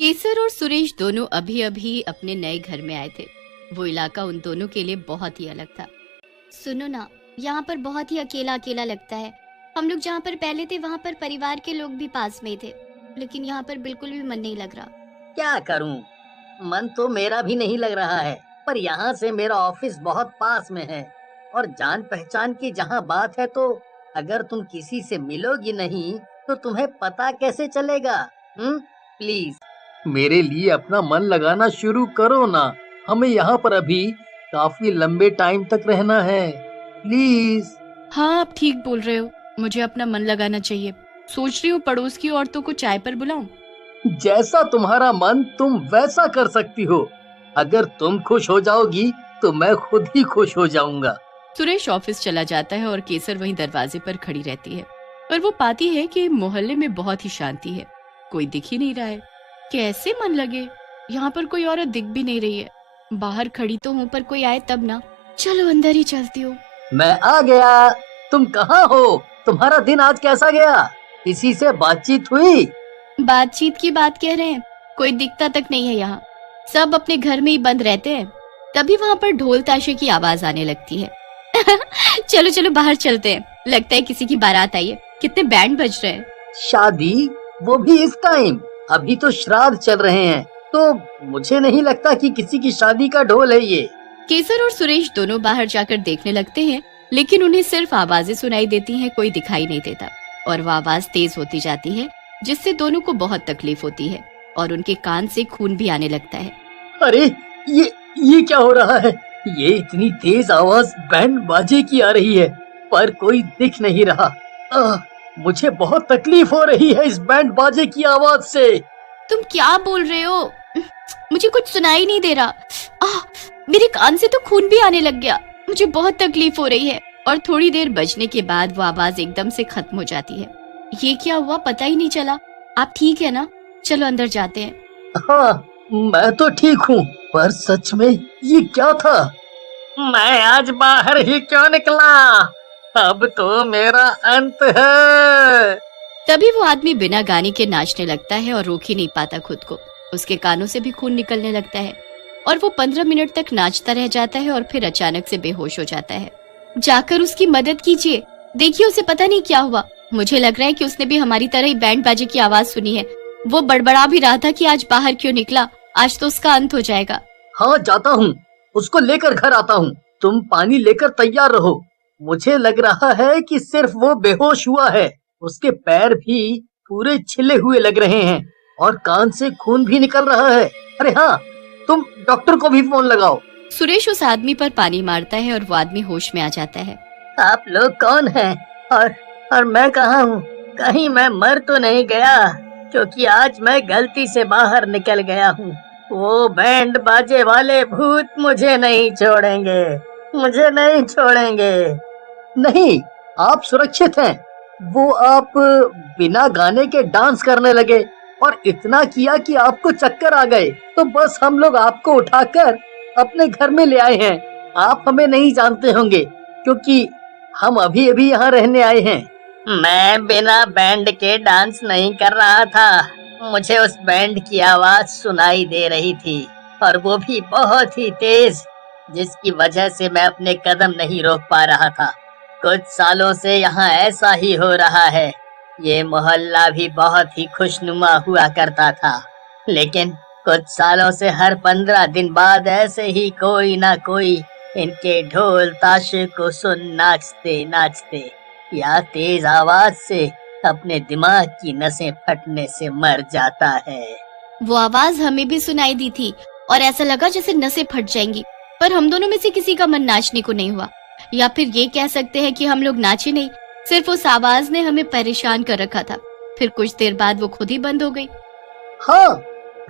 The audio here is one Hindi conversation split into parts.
केसर और सुरेश दोनों अभी अभी अपने नए घर में आए थे। वो इलाका उन दोनों के लिए बहुत ही अलग था। सुनो ना, यहाँ पर बहुत ही अकेला अकेला लगता है। हम लोग जहाँ पर पहले थे वहाँ पर परिवार के लोग भी पास में ही थे, लेकिन यहाँ पर बिल्कुल भी मन नहीं लग रहा। क्या करूं? मन तो मेरा भी नहीं लग रहा है, पर यहाँ से मेरा ऑफिस बहुत पास में है और जान पहचान की जहाँ बात है तो अगर तुम किसी से मिलोगी नहीं तो तुम्हें पता कैसे चलेगा? प्लीज मेरे लिए अपना मन लगाना शुरू करो ना। हमें यहाँ पर अभी काफी लंबे टाइम तक रहना है। प्लीज। हाँ, आप ठीक बोल रहे हो। मुझे अपना मन लगाना चाहिए। सोच रही हूँ पड़ोस की औरतों को चाय पर बुलाऊं। जैसा तुम्हारा मन तुम वैसा कर सकती हो। अगर तुम खुश हो जाओगी तो मैं खुद ही खुश हो जाऊंगा। सुरेश ऑफिस चला जाता है और केसर वहीं दरवाजे पर खड़ी रहती है। पर वो पाती है कि मोहल्ले में बहुत ही शांति है। कोई दिख ही नहीं रहा है। कैसे मन लगे? यहाँ पर कोई औरत दिख भी नहीं रही है। बाहर खड़ी तो हूँ, पर कोई आए तब ना। चलो अंदर ही चलती हूँ। मैं आ गया। तुम कहाँ हो? तुम्हारा दिन आज कैसा गया? किसी से बातचीत हुई? बातचीत की बात कह रहे हैं? कोई दिखता तक नहीं है यहाँ। सब अपने घर में ही बंद रहते हैं। तभी वहाँ पर ढोल ताशे की आवाज आने लगती है। चलो चलो बाहर चलते हैं। लगता है किसी की बारात आई है। कितने बैंड बज रहे हैं। शादी? वो भी इस टाइम? अभी तो श्राद्ध चल रहे हैं, तो मुझे नहीं लगता कि किसी की शादी का ढोल है ये। केसर और सुरेश दोनों बाहर जाकर देखने लगते हैं, लेकिन उन्हें सिर्फ आवाजें सुनाई देती हैं, कोई दिखाई नहीं देता। और वो आवाज तेज होती जाती है, जिससे दोनों को बहुत तकलीफ होती है और उनके कान से खून भी आने लगता है। अरे ये क्या हो रहा है? ये इतनी तेज आवाज बैंड बाजे की आ रही है, पर कोई दिख नहीं रहा। मुझे बहुत तकलीफ हो रही है इस बैंड बाजे की आवाज से। तुम क्या बोल रहे हो? मुझे कुछ सुनाई नहीं दे रहा। मेरे कान से तो खून भी आने लग गया। मुझे बहुत तकलीफ हो रही है। और थोड़ी देर बजने के बाद वो आवाज एकदम से खत्म हो जाती है। ये क्या हुआ पता ही नहीं चला। आप ठीक है ना? चलो अंदर जाते हैं। हाँ, मैं तो ठीक हूँ, पर सच में ये क्या था? मैं आज बाहर ही क्यों निकला? अब तो मेरा अंत है। तभी वो आदमी बिना गाने के नाचने लगता है और रोक ही नहीं पाता खुद को। उसके कानों से भी खून निकलने लगता है और वो 15 मिनट तक नाचता रह जाता है और फिर अचानक से बेहोश हो जाता है। जाकर उसकी मदद कीजिए। देखिए उसे पता नहीं क्या हुआ। मुझे लग रहा है कि उसने भी हमारी तरह ही बैंड बाजे की आवाज सुनी है। वो बड़बड़ा भी रहा था कि आज बाहर क्यों निकला, आज तो उसका अंत हो जाएगा। हाँ, जाता हूँ, उसको लेकर घर आता हूँ। तुम पानी लेकर तैयार रहो। मुझे लग रहा है कि सिर्फ वो बेहोश हुआ है। उसके पैर भी पूरे छिले हुए लग रहे हैं और कान से खून भी निकल रहा है। अरे हाँ, तुम डॉक्टर को भी फोन लगाओ। सुरेश उस आदमी पर पानी मारता है और वो आदमी होश में आ जाता है। आप लोग कौन हैं? और मैं कहाँ हूँ? कहीं मैं मर तो नहीं गया? क्योंकि आज मैं गलती से बाहर निकल गया हूँ। वो बैंड बाजे वाले भूत मुझे नहीं छोड़ेंगे, मुझे नहीं छोड़ेंगे। नहीं, आप सुरक्षित हैं। वो आप बिना गाने के डांस करने लगे और इतना किया कि आपको चक्कर आ गए, तो बस हम लोग आपको उठाकर अपने घर में ले आए हैं। आप हमें नहीं जानते होंगे क्योंकि हम अभी अभी यहाँ रहने आए हैं। मैं बिना बैंड के डांस नहीं कर रहा था। मुझे उस बैंड की आवाज सुनाई दे रही थी और वो भी बहुत ही तेज, जिसकी वजह से मैं अपने कदम नहीं रोक पा रहा था। कुछ सालों से यहाँ ऐसा ही हो रहा है। ये मोहल्ला भी बहुत ही खुशनुमा हुआ करता था, लेकिन कुछ सालों से हर 15 दिन बाद ऐसे ही कोई ना कोई इनके ढोल ताशे को सुन नाचते नाचते या तेज आवाज से अपने दिमाग की नसें फटने से मर जाता है। वो आवाज हमें भी सुनाई दी थी और ऐसा लगा जैसे नसें फट जाएंगी, पर हम दोनों में से किसी का मन नाचने को नहीं हुआ। या फिर ये कह सकते हैं कि हम लोग नाचे नहीं, सिर्फ उस आवाज ने हमें परेशान कर रखा था। फिर कुछ देर बाद वो खुद ही बंद हो गई। हाँ,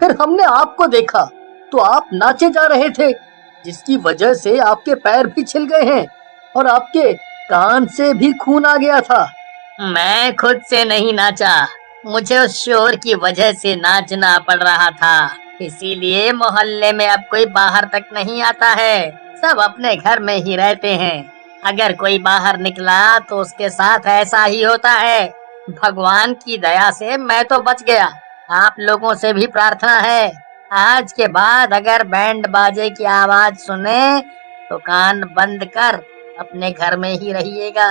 फिर हमने आपको देखा तो आप नाचे जा रहे थे, जिसकी वजह से आपके पैर भी छिल गए हैं और आपके कान से भी खून आ गया था। मैं खुद से नहीं नाचा, मुझे उस शोर की वजह से नाचना पड़ रहा था। इसीलिए मोहल्ले में अब कोई बाहर तक नहीं आता है, सब अपने घर में ही रहते हैं। अगर कोई बाहर निकला तो उसके साथ ऐसा ही होता है। भगवान की दया से मैं तो बच गया। आप लोगों से भी प्रार्थना है, आज के बाद अगर बैंड बाजे की आवाज सुने तो कान बंद कर अपने घर में ही रहिएगा।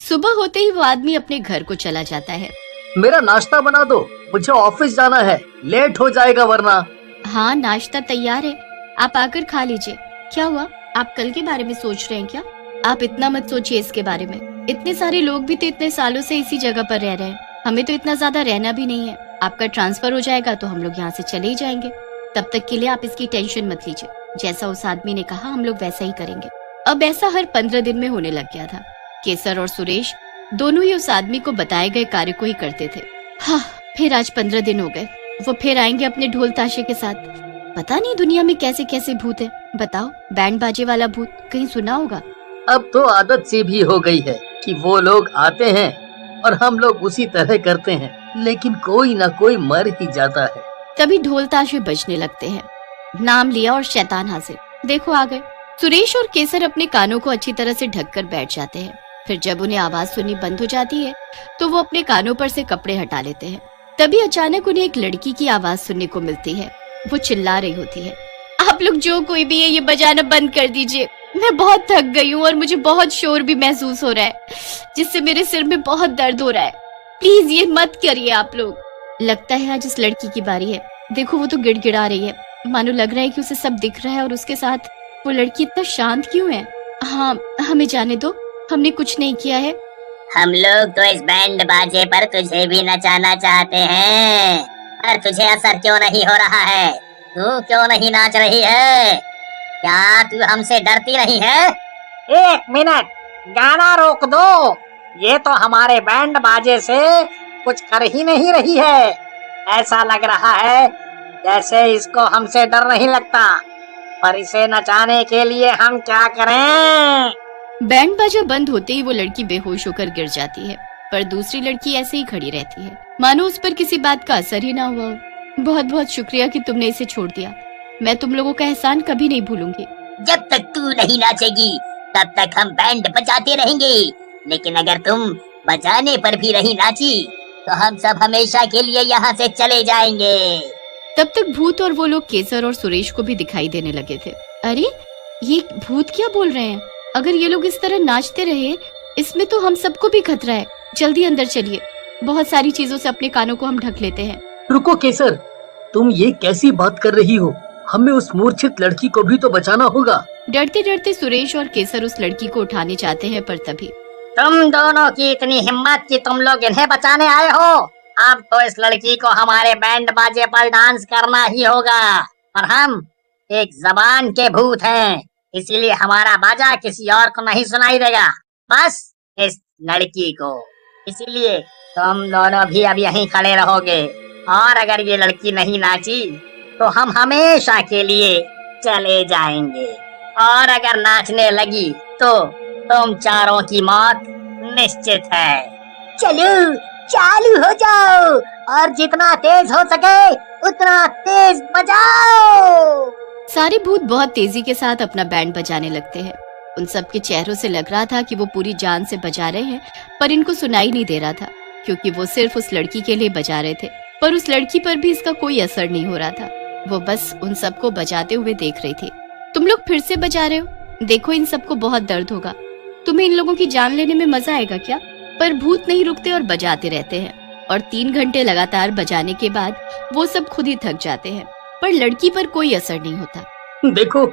सुबह होते ही वो आदमी अपने घर को चला जाता है। मेरा नाश्ता बना दो, मुझे ऑफिस जाना है, लेट हो जाएगा वरना। हाँ, नाश्ता तैयार है, आप आकर खा लीजिए। क्या हुआ, आप कल के बारे में सोच रहे हैं क्या? आप इतना मत सोचिए इसके बारे में। इतने सारे लोग भी तो इतने सालों से इसी जगह पर रह रहे हैं, हमें तो इतना ज्यादा रहना भी नहीं है। आपका ट्रांसफर हो जाएगा तो हम लोग यहाँ से चले ही जाएंगे। तब तक के लिए आप इसकी टेंशन मत लीजिए। जैसा उस आदमी ने कहा हम लोग वैसा ही करेंगे। अब ऐसा हर 15 दिन में होने लग गया था। केसर और सुरेश दोनों ही उस आदमी को बताए गए कार्य को ही करते थे। हाँ, फिर आज 15 दिन हो गए। वो फिर आएंगे अपने ढोल ताशे के साथ। पता नहीं दुनिया में कैसे कैसे भूत है। बताओ, बैंड बाजे वाला भूत कहीं सुना होगा? अब तो आदत सी भी हो गई है कि वो लोग आते हैं और हम लोग उसी तरह करते हैं, लेकिन कोई ना कोई मर ही जाता है। तभी ढोल ताशे बजने लगते हैं। नाम लिया और शैतान हाजिर। देखो आ गए। सुरेश और केसर अपने कानों को अच्छी तरह से ढककर बैठ जाते हैं। फिर जब उन्हें आवाज सुननी बंद हो जाती है तो वो अपने कानों पर से कपड़े हटा लेते हैं। तभी अचानक उन्हें एक लड़की की आवाज सुनने को मिलती है। वो चिल्ला रही होती है, आप लोग जो कोई भी है ये बजाना बंद कर दीजिए। मैं बहुत थक गई हूँ और मुझे बहुत शोर भी महसूस हो रहा है, जिससे मेरे सिर में बहुत दर्द हो रहा है। प्लीज ये मत करिए आप लोग। लगता है आज इस लड़की की बारी है। देखो वो तो गिड़गिड़ा रही है, मानो लग रहा है कि उसे सब दिख रहा है। और उसके साथ वो लड़की इतना शांत क्यों है? हाँ, हमें जाने दो, हमने कुछ नहीं किया है। हम लोग तो इस बैंड बाजे पर तुझे भी नचाना चाहते हैं, पर तुझे असर क्यों नहीं हो रहा है? तू क्यों नहीं नाच रही है? क्या तू हमसे डरती नहीं है? 1 मिनट, गाना रोक दो। ये तो हमारे बैंड बाजे से कुछ कर ही नहीं रही है। ऐसा लग रहा है जैसे इसको हमसे डर नहीं लगता, पर इसे नचाने के लिए हम क्या करें? बैंड बाजा बंद होते ही वो लड़की बेहोश होकर गिर जाती है, पर दूसरी लड़की ऐसे ही खड़ी रहती है, मानो उस पर किसी बात का असर ही ना हुआ हो। बहुत बहुत शुक्रिया कि तुमने इसे छोड़ दिया। मैं तुम लोगों का एहसान कभी नहीं भूलूंगी। जब तक तू नहीं नाचेगी तब तक हम बैंड बजाते रहेंगे, लेकिन अगर तुम बजाने पर भी नहीं नाची तो हम सब हमेशा के लिए यहाँ से चले जाएंगे। तब तक भूत और वो लोग केसर और सुरेश को भी दिखाई देने लगे थे। अरे ये भूत क्या बोल रहे हैं? अगर ये लोग इस तरह नाचते रहे, इसमें तो हम सबको भी खतरा है। जल्दी अंदर चलिए, बहुत सारी चीजों से अपने कानों को हम ढक लेते हैं। रुको केसर, तुम ये कैसी बात कर रही हो? हमें उस मूर्छित लड़की को भी तो बचाना होगा। डरते डरते सुरेश और केसर उस लड़की को उठाने चाहते हैं, पर तभी तुम दोनों की इतनी हिम्मत कि तुम लोग इन्हें बचाने आए हो। अब तो इस लड़की को हमारे बैंड बाजे पर डांस करना ही होगा। और हम एक जबान के भूत हैं, इसीलिए हमारा बाजा किसी और को नहीं सुनाई देगा, बस इस लड़की को। इसीलिए तुम दोनों भी अब यहीं खड़े रहोगे, और अगर ये लड़की नहीं नाची तो हम हमेशा के लिए चले जाएंगे। और अगर नाचने लगी तो तुम चारों की मौत निश्चित है। चलो चालू हो जाओ, और जितना तेज हो सके उतना तेज बजाओ। सारे भूत बहुत तेजी के साथ अपना बैंड बजाने लगते हैं। उन सब के चेहरों से लग रहा था कि वो पूरी जान से बजा रहे हैं, पर इनको सुनाई नहीं दे रहा था, क्योंकि वो सिर्फ उस लड़की के लिए बजा रहे थे। पर उस लड़की पर भी इसका कोई असर नहीं हो रहा था। वो बस उन सबको बजाते हुए देख रही थी। तुम लोग फिर से बजा रहे हो? देखो इन सबको बहुत दर्द होगा। तुम्हें इन लोगों की जान लेने में मजा आएगा क्या? पर भूत नहीं रुकते और बजाते रहते हैं, और 3 घंटे लगातार बजाने के बाद वो सब खुद ही थक जाते हैं, पर लड़की पर कोई असर नहीं होता। देखो,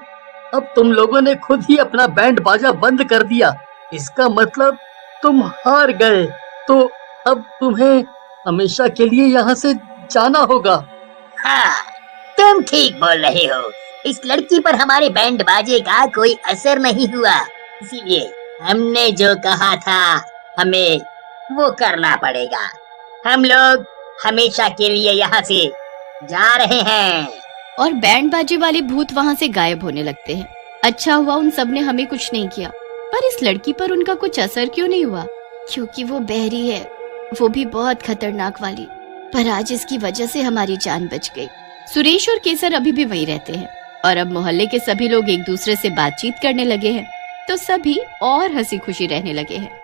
अब तुम लोगों ने खुद ही अपना बैंड बाजा बंद कर दिया। इसका मतलब तुम हार गए। तो अब तुम्हें हमेशा के लिए यहाँ से जाना होगा। हाँ, तुम ठीक बोल रहे हो। इस लड़की पर हमारे बैंड बाजे का कोई असर नहीं हुआ, इसीलिए हमने जो कहा था हमें वो करना पड़ेगा। हम लोग हमेशा के लिए यहाँ से जा रहे हैं। और बैंड बाजे वाले भूत वहाँ से गायब होने लगते हैं। अच्छा हुआ उन सब ने हमें कुछ नहीं किया, पर इस लड़की पर उनका कुछ असर क्यों नहीं हुआ? क्योंकि वो बहरी है, वो भी बहुत खतरनाक वाली। पर आज इसकी वजह से हमारी जान बच गई। सुरेश और केसर अभी भी वहीं रहते हैं, और अब मोहल्ले के सभी लोग एक दूसरे से बातचीत करने लगे हैं, तो सभी और हंसी खुशी रहने लगे हैं।